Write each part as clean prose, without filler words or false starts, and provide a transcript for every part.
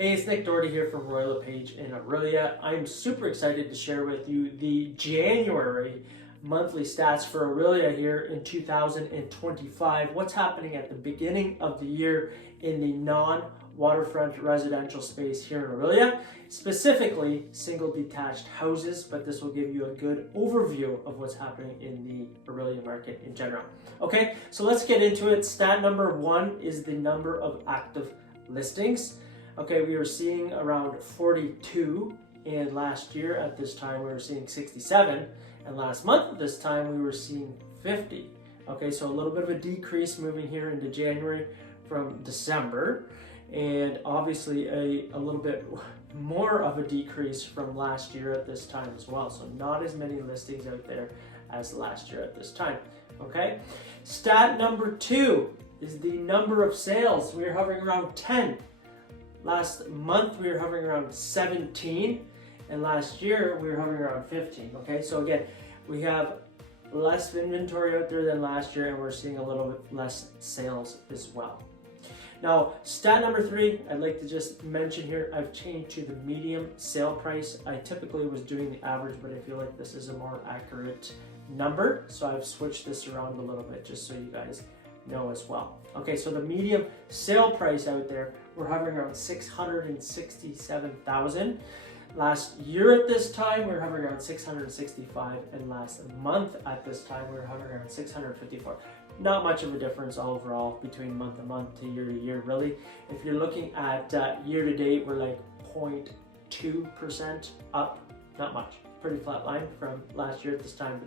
Hey, it's Nick Doherty here from Orillia Page in Orillia. I'm super excited to share with you the January monthly stats for Orillia here in 2025. What's happening at the beginning of the year in the non-waterfront residential space here in Orillia, specifically single detached houses, but this will give you a good overview of what's happening in the Orillia market in general. Okay, so let's get into it. Stat number one is the number of active listings. Okay, we were seeing around 42, and last year at this time we were seeing 67, and last month at this time we were seeing 50. Okay, so a little bit of a decrease moving here into January from December, and obviously a little bit more of a decrease from last year at this time as well. So not as many listings out there as last year at this time. Okay, stat number two is the number of sales. We're hovering around 10. Last month we were hovering around 17, and last year we were hovering around 15. Okay, so again, we have less inventory out there than last year, and we're seeing a little bit less sales as well. Now, stat number three, I'd like to just mention here, I've changed to the medium sale price. I typically was doing the average, but I feel like this is a more accurate number, so I've switched this around a little bit just so you guys know as well. Okay, so the medium sale price out there, we're hovering around 667,000. Last year at this time, we were hovering around 665, and last month at this time, we were hovering around 654. Not much of a difference overall between month to month to year, really. If you're looking at year to date, we're like 0.2% up, not much. Pretty flat line from last year at this time to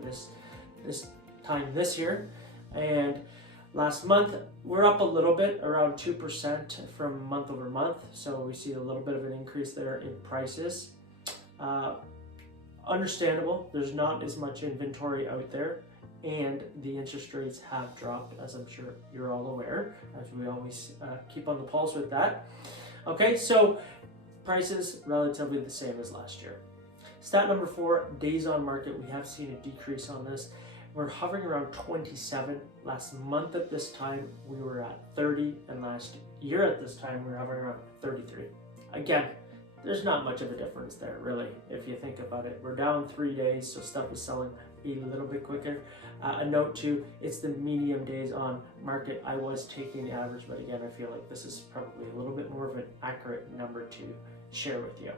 this time this year. And last month, we're up a little bit, around 2% from month over month. So we see a little bit of an increase there in prices. Understandable, there's not as much inventory out there, and the interest rates have dropped, as I'm sure you're all aware, as we always keep on the pulse with that. Okay, so prices relatively the same as last year. Stat number four, days on market. We have seen a decrease on this. We're hovering around 27. Last month at this time, we were at 30, and last year at this time, we were hovering around 33. Again, there's not much of a difference there, really, if you think about it. We're down 3 days, so stuff is selling a little bit quicker. A note too, it's the medium days on market. I was taking the average, but again, I feel like this is probably a little bit more of an accurate number to share with you.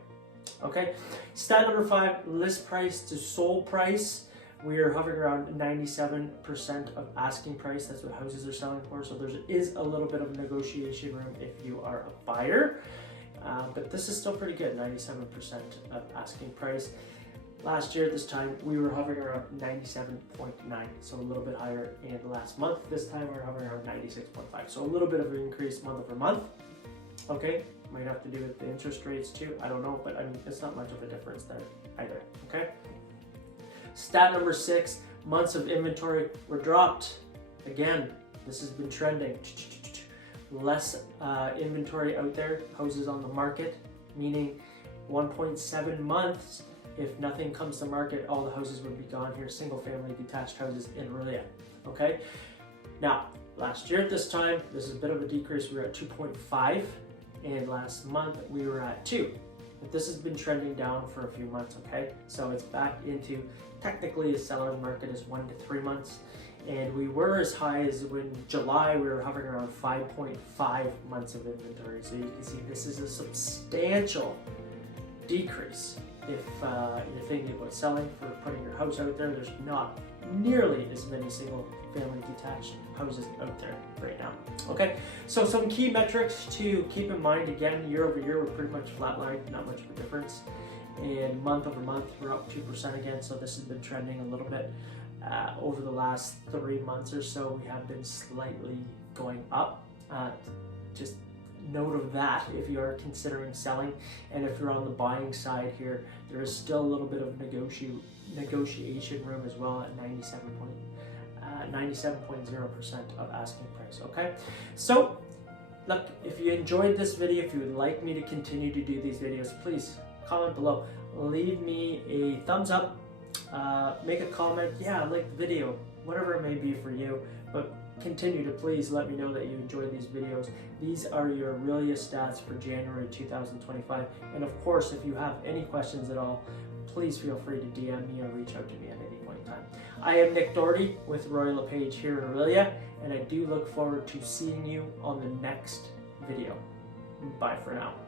Okay, stat number five, list price to sold price. We are hovering around 97% of asking price. That's what houses are selling for. So there is a little bit of negotiation room if you are a buyer. But this is still pretty good, 97% of asking price. Last year at this time, we were hovering around 97.9, so a little bit higher. And last month, this time, we're hovering around 96.5. So a little bit of an increase month over month. Okay, might have to do with the interest rates too. I don't know, but I mean, it's not much of a difference there either, okay? Stat number six, months of inventory were dropped. Again, this has been trending. Less inventory out there, houses on the market, meaning 1.7 months. If nothing comes to market, all the houses would be gone here, single family detached houses in Orillia. Okay, now last year at this time, this is a bit of a decrease. We were at 2.5, and last month we were at 2. But this has been trending down for a few months, okay? So it's back into technically a selling market is 1 to 3 months. And we were as high as when July, we were hovering around 5.5 months of inventory. So you can see this is a substantial decrease. If you're thinking about selling for putting your house out there, there's not nearly as many single family detached houses out there right now. Okay, so some key metrics to keep in mind. Again, year over year, we're pretty much flatlined, not much of a difference. And month over month, we're up 2% again. So this has been trending a little bit. Over the last 3 months or so, we have been slightly going up. Just note of that if you are considering selling, and if you're on the buying side here, there is still a little bit of negotiation room as well at 97.0% of asking price. Okay, so look, if you enjoyed this video, if you would like me to continue to do these videos, please comment below, leave me a thumbs up. Make a comment, yeah, I like the video, whatever it may be for you, but continue to please let me know that you enjoy these videos. These are your Orillia stats for January 2025. And of course, if you have any questions at all, please feel free to DM me or reach out to me at any point in time. I am Nick Doherty with Roy LePage here in Orillia, and I do look forward to seeing you on the next video. Bye for now.